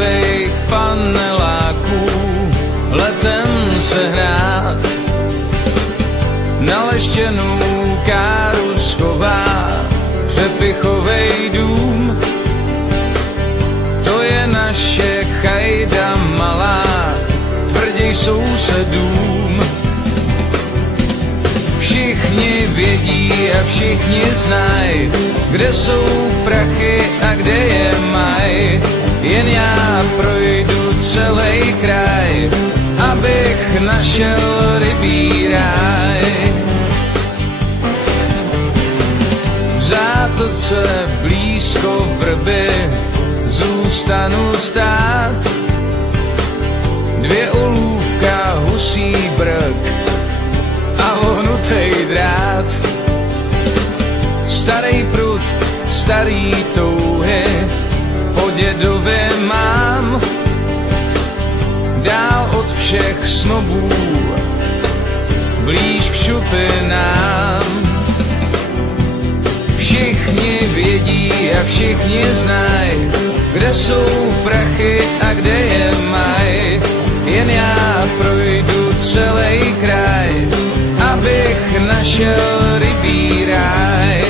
plynových paneláků letem se hrát. Na leštěnou káru schová řepichovej dům. To je naše chajda malá, tvrděj sousedům. Všichni vědí a všichni znají, kde jsou prachy a kde je maj. Jen já projdu celý kraj, abych našel rybí ráj. V zátoce blízko vrby zůstanu stát. 2 olůvka, husí brk a ohnutej drát. Starý prut, starý touhy po dědově mám. Dál od všech snobů, blíž k šupinám. Všichni vědí a všichni znají, kde jsou prachy a kde je maj. Jen já projdu celý kraj, abych našel rybí ráj.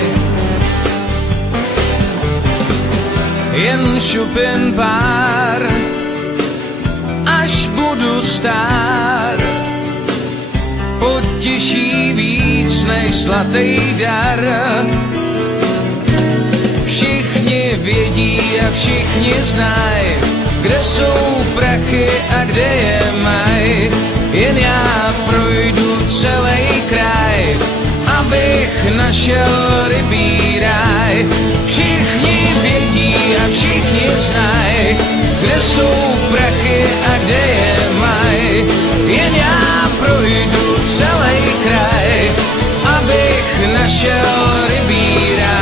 Jen šupin pár, až budu stár. Potěší víc než zlatý dar. Všichni vědí a všichni znají, kde jsou prachy a kde je maj. Jen já projdu celý kraj, abych našel rybí ráj. Všichni vědí a všichni znají, kde jsou prachy a kde je maj. Jen já projdu celý kraj, abych našel rybí ráj.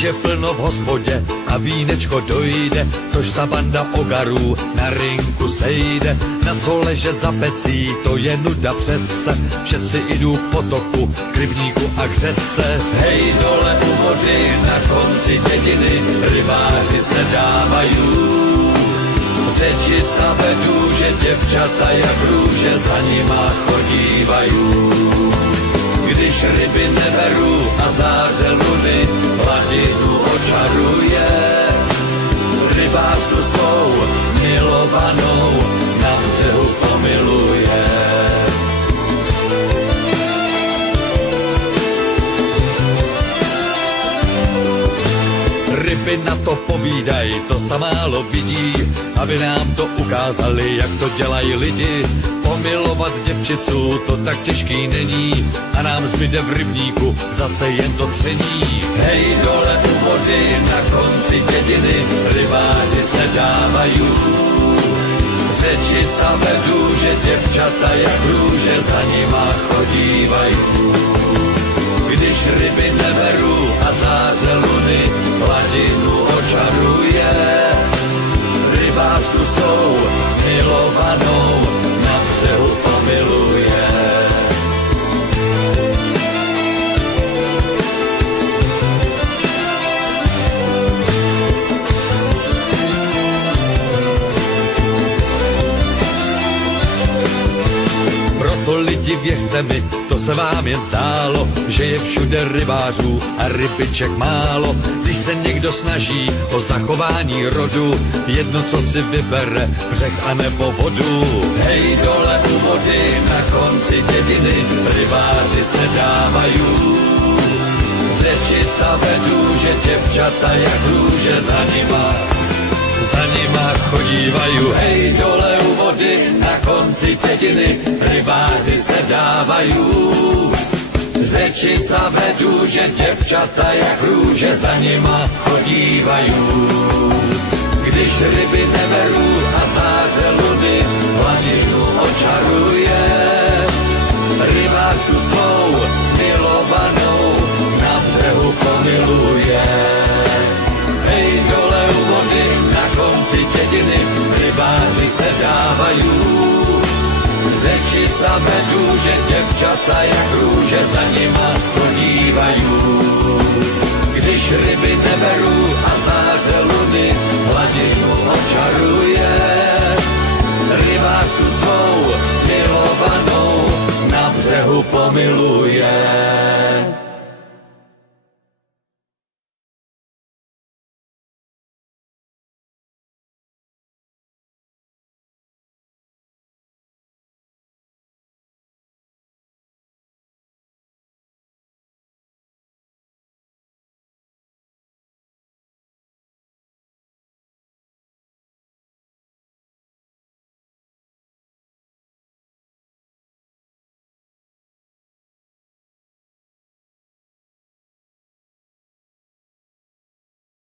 Je plno v hospodě a vínečko dojde, tož sa banda ogarů na rynku sejde. Na co ležet za pecí, to je nuda přece, všetci idú k potoku, k rybníku a k řece. Hej, dole u vody na konci dědiny, rybáři se dávají. Řeči sa vedú, že děvčata jak růže za nima chodívají. Když ryby neberu a záře luny hladinu očaruje, rybářku svou milovanou na břehu pomiluje. Ryby na to povídaj, to sa málo vidí, aby nám to ukázali, jak to dělají lidi. Pomilovat děvčicu to tak těžký není a nám zbyde v rybníku zase jen to tření. Hej, dole u vody na konci dědiny rybáři se dávají. Řeči sa vedú, že děvčata jak růže za nima chodívají. Když ryby neberu a záře luny hladinu očaruje, rybářku svou milovanou na břehu pomiluje. Proto lidi, věřte mi, to se vám jen zdálo, že je všude rybářů a rybiček málo. Když se někdo snaží o zachování rodu, jedno, co si vybere, břeh a nebo vodu. Hej, dole u vody na konci dědiny rybáři se dávají. Řeči sa vedú, že děvčata jak růže za nima chodívají. Hej, dole u vody na konci dědiny rybáři se dávají. Řeči sa vedú, že děvčata jak růže za nima chodívají. Když ryby neberu a záře luny hladinu očaruje, rybářku svou milovanou na břehu pomiluje. vyhledávají. Řeči sa vedú, že devčata jak růže za nima podívají. Když ryby neberú a záře luny hladinu očaruje, rybář tu svou milovanou na břehu pomiluje.